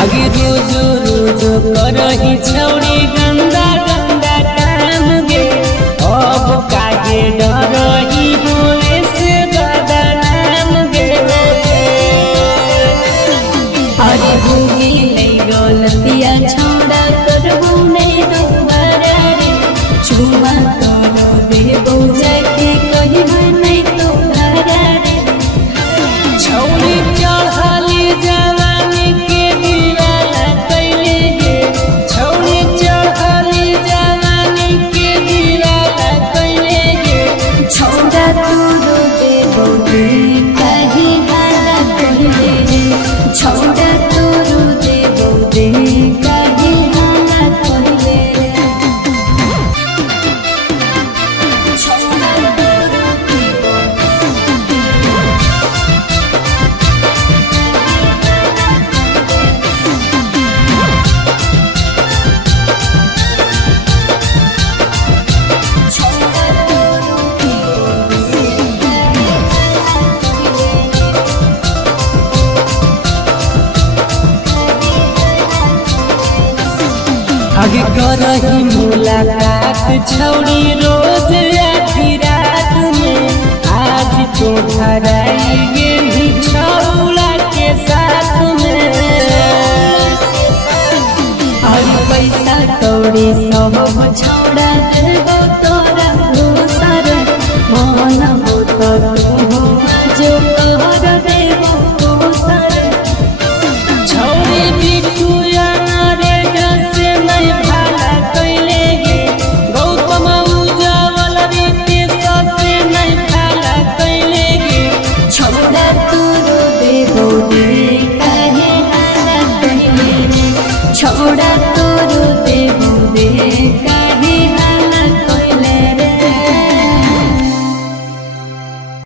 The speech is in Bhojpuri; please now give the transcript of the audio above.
आगे रोज रोज करही छौड़ी गंदा गंदा काम गे, अब काहे डरही होए से बदनाम गे। अरे होगी नहीं गलतिया छोड़ा करबू नहीं दोबारा रे, छुआ करो देबो जाके कहिबा नहीं तोहरा रे। छौड़ी चढ़ली जवानी के दीवाना कैले गे, छौड़ी चढ़ली जवानी के दीवाना कैले गे। छोड़ा तोरो देबो दे काहे हाला कहिले रे, छोड़ा तोरो देबो दे काहे हाला कहिले रे। छोड़ा तोरो देबो छोड़ा तोरो आगे करही मुलाकात छौड़ी रोज आधी रात में, आज तो धराई गेली छौड़ा के साथ में। और पैसा कौड़ी सब छोड़ा